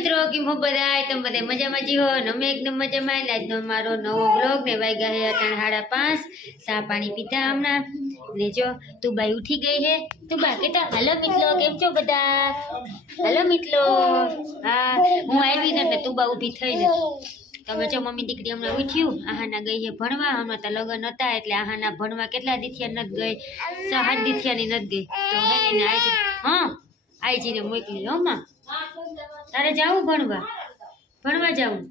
મિત્રો કેમ હો બધાય તમે બધા મજામાં જીવો ને અમે એકદમ મજામાં આજનો મારો નવો બ્લોગ ને વાગ્યા હે 5:30 ચા પાણી પીધા હમણાં ને જો તું બાઈ ઉઠી ગઈ હે તું બા કેતા હાલો મિત્રો કેમ છો બધા હાલો મિત્રો હા હું આવી ને તું બા ઊભી થઈ ને તમે જો મમ્મી દીકરી હમણાં ઉઠ્યું આહાના ગઈ હે ભણવા હમણાં તો લગન હતા એટલે આહાના ભણવા કેટલા દીથિયા નથી ગઈ 7 દીથિયાની નથી ગઈ તો હે ને આજ હા આઈજીને મોકલી હો માં તારે જાવું ભણવા જાવું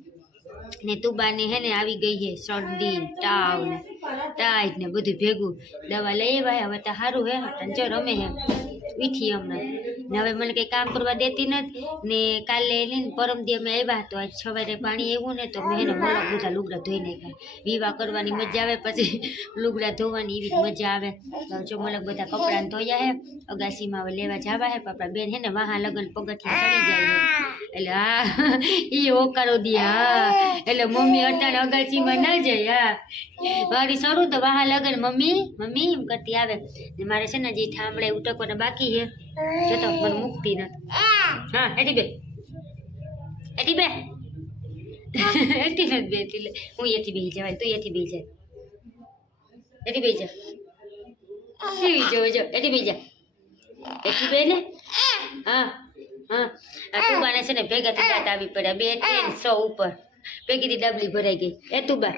ને તું બાને હે ને આવી ગઈ હે શરદી તાવ ને ટાઈટ ને બધું ભેગું દવા લઈ આવ્યા હવે તો સારું હે જો રમે હે ઉઠી હમણાં ને હવે મને કંઈ કામ કરવા દેતી નથી ને કાલે ને પરમ દી અમે આવ્યા તો આજ સવારે પાણી આવ્યું ને તો મેં એને મોળા બધા લુગડા ધોઈ નાખ્યા વિવાહ કરવાની મજા આવે પછી લુગડા ધોવાની એવી મજા આવે તો જો મને બધા કપડાં ધોયા હે અગાસીમાં હવે લેવા જવા હે આપણા બેન હે ને વાહા લગન પગથિયા ચડી જાય એટલે હા એ હોકારો દે હા એટલે મમ્મી અટાણે અગાસીમાં ના જાય હા વાળી શરૂ તો વાહા લગન મમ્મી એમ કરતી આવે ને મારે છે ને જે ઠામડે ઉટકવાના બાકી છે જો તો મને મુકતી નથી હા એટી બે એટી નથી બેતી લે હું એથી બેસી જવાય તું એથી બેસી જાય એટી બેસી જા જો એટી બેસી જા એથી બે ને હા હા આ તુબાને છે ને ભેગા થી દાંત આવી પડ્યા 2 3 100 ઉપર ભેગીથી ડબલી ભરાઈ ગઈ એ તુબા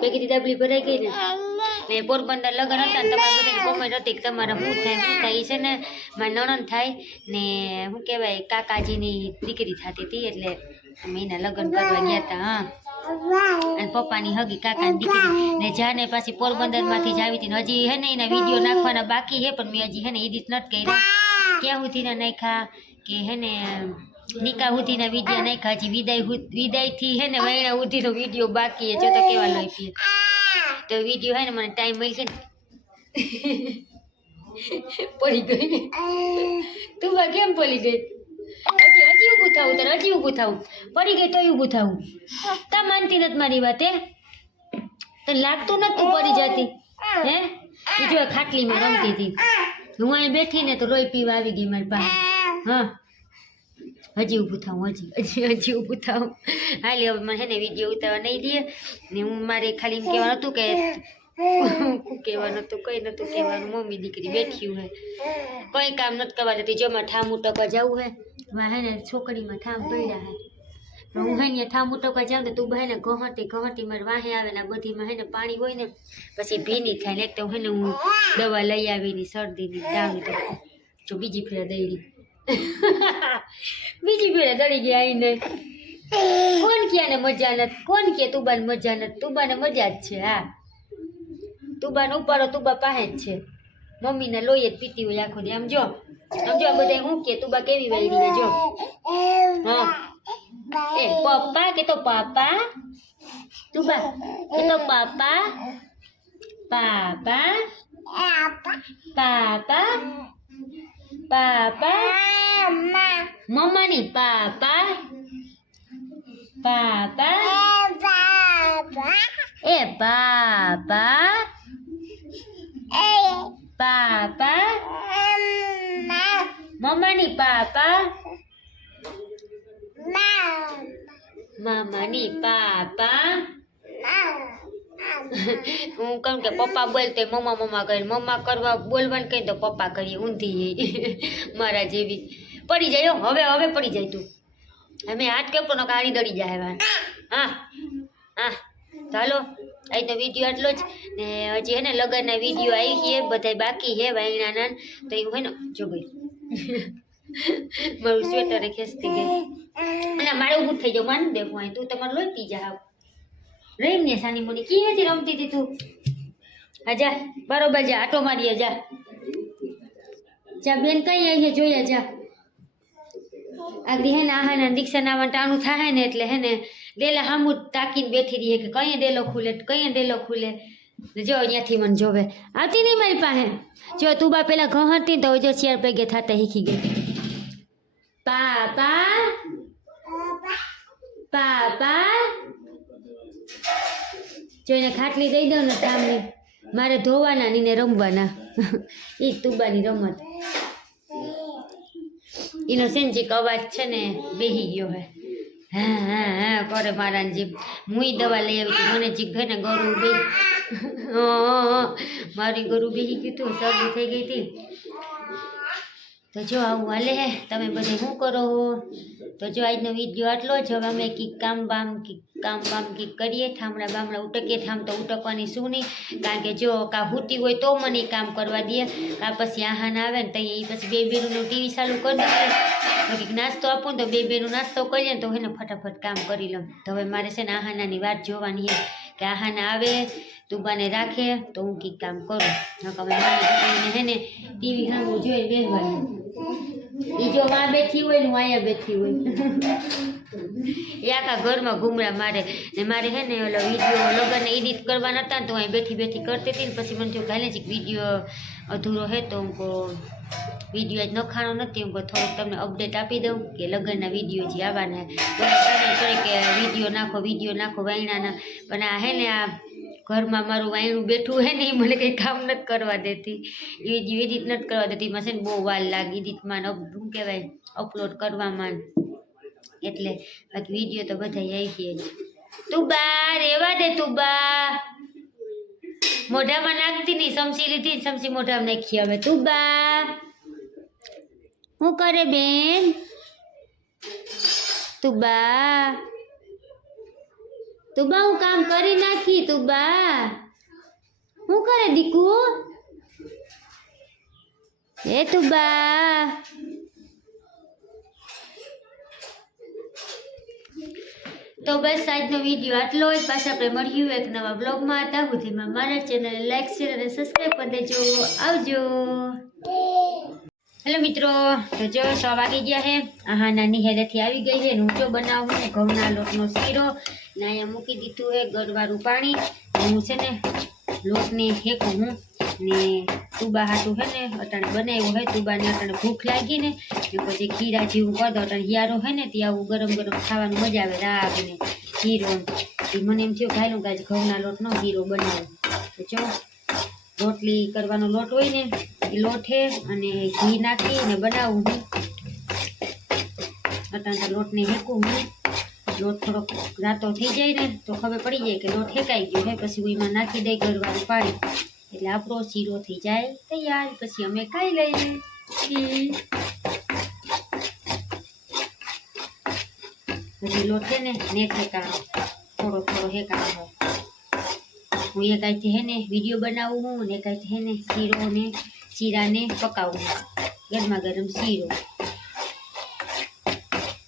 ભેગીથી ડબલી ભરાઈ ગઈ ને પોરબંદર લગન હતા ને તમારે બધાને કોમેન્ટ હતી કે તમારે શું થાય એ છે ને મારા નણંદ થાય ને શું કહેવાય કાકાજીની દીકરી થતી હતી એટલે અમે એના લગ્ન કરવા ગયા હતા હા અને પપ્પાની હગી કાકાની દીકરી ને જાને પાછી પોરબંદરમાંથી જ આવી હતી ને હજી હે ને એના વિડીયો નાખવાના બાકી છે પણ મેં હજી હે ને એડિટ નથી કર્યા ક્યાં સુધીના નાખ્યા કે હે ને નિકાહ સુધીના વિડીયો નાખ્યા હજી વિદાયથી હે ને વૈણા સુધીનો વિડીયો બાકી છે જો તો કેવા લોહી તો વિડીયો હે ને મને ટાઈમ મળશે ને પડી ગઈ તું બા કેમ પડી ગઈ હજી ઊભું થાવું તારે હજી ઊભું થાવું પડી ગઈ તોય ઊભું થાવું તા માનતી નથી મારી વાત હે તને લાગતું નથી તું પડી જતી હે બીજો ખાટલીમાં રમતી હતી હું અહીં બેઠી ને તો રોઈ પીવા આવી ગઈ મારી પાસે હા હજી ઊભું થાવું હજી ઊભું થાવું હાલી હવે મને હે ને વિડીયો ઉતારવા નહીં દે ને હું મારે ખાલી એમ કહેવાનું હતું કે શું કહેવાનું હતું કંઈ નહોતું કહેવાનું મમ્મી દીકરી બેઠ્યું હે કંઈ કામ નથી કરવા દેતી જો મારે ઠામ ઉટકવા જવું હે હે ને છોકરીમાં ઠામ પડ્યા હે હું હે ને ઠામ ઉટકવા જાઉં તો તું હે ને ઘહટી મારે વાહે આવે ને બધીમાં હે ને પાણી હોય ને પછી ભીની થાય ને એક તો હે ને હું દવા લઈ આવીની શરદીની તાવની તો જો બીજી ફેર દઈ બીજી ફેરે દડી ગયા આઈને કોણ કે ને મજા નથી કોણ કે તુબાને મજા નથી તુબાને મજા જ છે હા તુબાને ઉપાડો તુબા પાસે જ છે મમ્મીને લોહી જ પીતી હોય આખો દી આમ જો બધા હું કે તુબા કેવી વાળી છે જો હા એ પપ્પા કે તો પાપા તુબા કે તો પાપા પાપા પાપા પાપા મમ્મા ની પાપા પાપા એ પાપા પાપા મમ્મા ની પાપા મામા ની પાપા હું કહું કે પપ્પા બોલતે મમ્મા કરે મમ્મા કરવા બોલવાનું કઈ તો પપ્પા કરીએ ઊંધી મારા જેવી પડી જાય હવે પડી જાય તું અમે હાથ કેપો નો કાળી દડી જાય હા હા ચાલો અહીં તો વિડીયો એટલો જ ને હજી હે ને લગનના વિડીયો આવી છે બધા બાકી છે વાયણાના તો એવું હે ને જો ગઈ મારું સ્વેટર ખેંચતી ગઈ અને મારે ઊભું થઈ જાવ માન દેખું અહીં તું તમારે લોહી પી જા રેમ ને સાની મોની કી હજી રમતી હતી તું હા જા બરોબર જા આટો મારીએ જા બેન કઈ આવી જોયા જા આગળ હે ને આહાના દીક્ષા નાવા ટાણું થાય ને એટલે હે ને ડેલા હામું તાકીને બેઠી રહીએ કે કઈ ડેલો ખુલે જો અહીંયાથી મને જોવે આવતી નહીં મારી પાસે જો તું બા પેલા ઘહરતી તો જો શેર ભેગે થતા શીખી ગઈ પાપા પાપા જો એને ખાટલી દઈ દઉં ને ઠામની મારે ધોવાના ને રમવાના એ તુબાની રમત એનો છે ને જે અવાજ છે ને બેહી ગયો હે હા હા હા કરે મારા જીભ હું દવા લઈ આવી હતી મને જીભ હે ને ગરું બે મારી ગરું બેહી ગયું હતું શરદી થઈ ગઈ હતી તો જો આવું હાલે હે તમે બધે શું કરો તો જો આજનો વિડીયો આટલો જ હવે અમે કામ બામ કરીએ થામડા બામડા ઉટકીએ થામ તો ઉટકવાની શું નહીં કારણ કે જો કાં હુતી હોય તો મને કામ કરવા દે કાં પછી આહાન આવે ને તો એ પછી બે બેનું ટીવી ચાલુ કરી દઈએ તો કંઈક નાસ્તો આપો ને તો બે બેનું નાસ્તો કરીએ ને તો એને ફટાફટ કામ કરી લઉં તો હવે મારે છે ને આહાનાની વાત જોવાની છે કે આહાના આવે તુબાને રાખે તો હું કંઈક કામ કરું હવે મને હે ને ટીવી સામું જોઈ બેસવાનું એ જો માં બેઠી હોય ને હું અહીંયા બેઠી હોય એ આખા ઘરમાં ઘૂમરા મારે ને મારે હે ને ઓલો વિડીયો લગનને એડિટ કરવાના હતા ને તો અહીં બેઠી કરતી હતી ને પછી મને થયું કાલે જ વિડીયો અધૂરો હે તો હું વિડીયો આજ નખાણો નથી હું થોડુંક તમને અપડેટ આપી દઉં કે લગ્નના વિડીયો જે આવવાના કે વિડીયો નાખો વાયણાના પણ આ હે ને આ ઘરમાં મારું વાયણું બેઠું હે ને એ મને કંઈ કામ નથી કરવા દેતી એ એડિટ નથી કરવા દેતી એમાં છે ને બહુ વાર લાગે એડિટમાં શું કહેવાય અપલોડ કરવામાં એટલે બાકી વિડીયો તો બધા આવી ગયા છે તું બા રેવા દે તું બા મોઢામાં નાખતી નહીં સમસી લીધી સમસી મોઢામાં નાખી હવે તું બા શું કરે બેન તું બા હું કામ કરી નાખી તું બા શું કરે દીકુ એ તું બા તો બસ આજનો વિડીયો આટલો જ પાછા આપણે મળ્યું એક નવા બ્લોગમાં હતા સુધીમાં મારા ચેનલ લાઈક શેર અને સબસ્ક્રાઈબ કરી દેજો આવજો હેલો મિત્રો તો જો 6 વાગી ગયા છે આહાના નિહેરેથી આવી ગઈ છે હું જો બનાવું ને ઘઉંના લોટનો શીરો ને અહીંયા મૂકી દીધું છે ગરવાળું પાણી હું છે ને લોટને હેકું હું ને તુબા હાટું છે ને અટાણે બનાવ્યો હોય તુબાને અટાણે ભૂખ લાગી ને પછી ખીરા જેવું કરી દો અટાણે હિયારો હોય ને ત્યાં આવું ગરમ ગરમ ખાવાનું મજા આવે રાગ ને હીરો એ મને એમ થયું ખાઈ લઉં કે આજે ઘઉંના લોટનો હીરો બનાવું તો જો રોટલી કરવાનો લોટ હોય ને એ લોટ છે અને ઘી નાખી ને બનાવું હું અટાણે લોટને હેકું હું લોટ થોડોક રાતો થઈ જાય ને તો ખબર પડી જાય કે લોટ હેકાઈ ગયો હોય પછી હું એમાં નાખી દઈ ગરવાનું પાણી એટલે આપણો શીરો થઈ જાય તૈયાર પછી અમે ખાઈ લઈએ પછી લોટ છે ને નેટ હેકાણો થોડો હેકાણો હોય હું એક આઈથી હે ને વિડીયો બનાવું હું ને એક આઈથી હે ને શીરો ને શીરાને પકાવું ગરમા ગરમ શીરો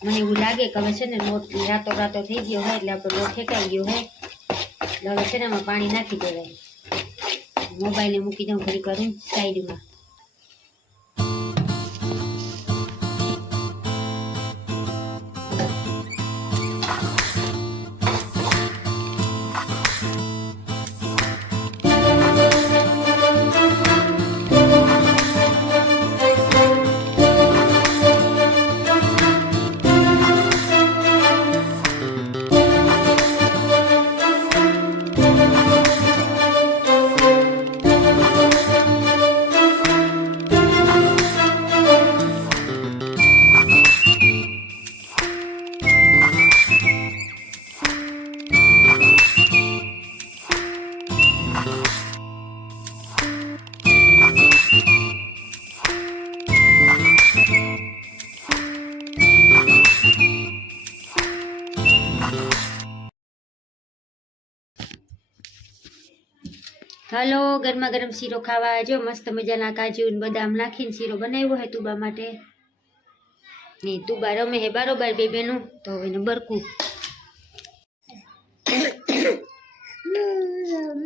મને એવું લાગે કે હવે છે ને લોટ રાતો થઈ ગયો હોય એટલે આપણો લોટ ઠેકાઈ ગયો હોય એટલે હવે છે ને એમાં પાણી નાખી દેવાય મોબાઈલને મૂકી દઉં ઘડી કરું સાઈડમાં હાલો ગરમા ગરમ શીરો ખાવા જો મસ્ત મજાના કાજુ ને બદામ નાખીને શીરો બનાવ્યો હોય તુબા માટે ને તુબા રમે હે બારોબાર બે બેનું તો એને બરકું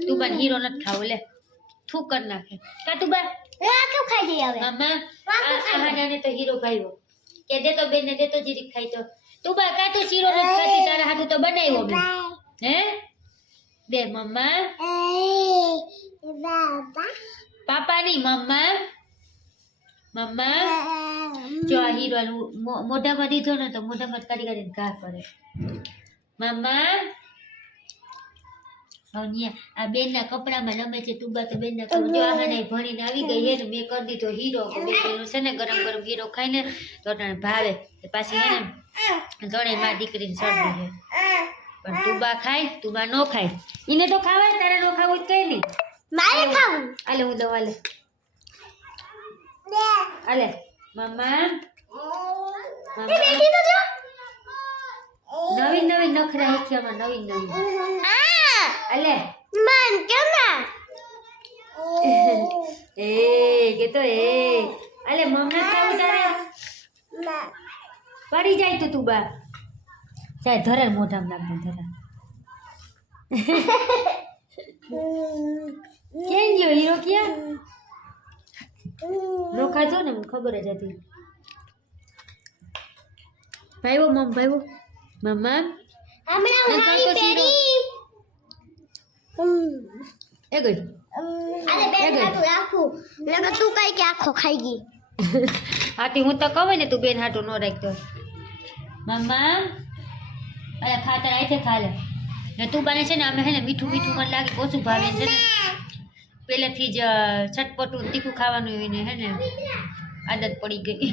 તુબા હીરો નથી ખાવો લે થૂક કરી નાખે કા તુબા કેમ ખાઈ જઈ આવે મામા આહાને તો હીરો ખાયો કે દે તો બેન ને દે તો જીરીક ખાઈ તો તુબા કા તો શીરો નથી ખાતી તારા હાટુ તો બનાવ્યો મેં હે દે મમ્મા પાપા ની મમ્મા જો આ હીરો મોઢામાં દીધો ને તો મોઢામાં કાઢીને ઘા કરે મમ્મા આ બેનના કપડામાં રમે છે તુબા તો બેનના કપડા જો આને ભણીને આવી ગઈ હે ને મેં કરી દીધો હીરો બેનો છે ને ગરમ ગરમ હીરો ખાઈને તો તને ભાવે પાછી હે ને ત્રણેય માં દીકરીને શરદી છે પણ તુબા ખાય તુબા નો ખાય એને તો ખાવાય તારે નો ખાવું કઈ નહીં મારે ખાવું આલે હું દવા લે આલે મમ્મા નવીન નવીન નખરા હેખ્યામાં નવીન નવીન અલે મન કેમના એ કે તો એ અલે મમ્મા કેવું તારે પડી જાય તો તું બા ચાલ ધરે મોઢામાં નાખ ધરા કેમ ગયો હીરો ક્યાં નો ખાતો ને મને ખબર જ હતી ભાઈઓ મમ્મા એ ગઈ અરે બેન હાટુ રાખું લગા તું કઈ કે આખો ખાઈ ગઈ હાટી હું તો કહું ને તું બેન હાટુ નો રાખતો મમ્મા અરે ખાતર આઈ છે ખાલે ને તું બને છે ને અમે હે ને મીઠું મીઠું મને લાગે ઓછું ભાવે છે ને પહેલેથી જ ચટપટું તીખું ખાવાનું એને હે ને આદત પડી ગઈ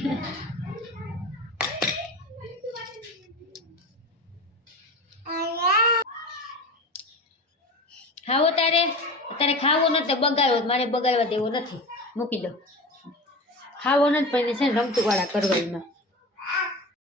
ખાવો તારે ખાવો નથી બગાડવો મારે બગાડવા દેવો નથી મૂકી દો ખાવો નથી પણ છે ને રમતું વાળા કરવા એમાં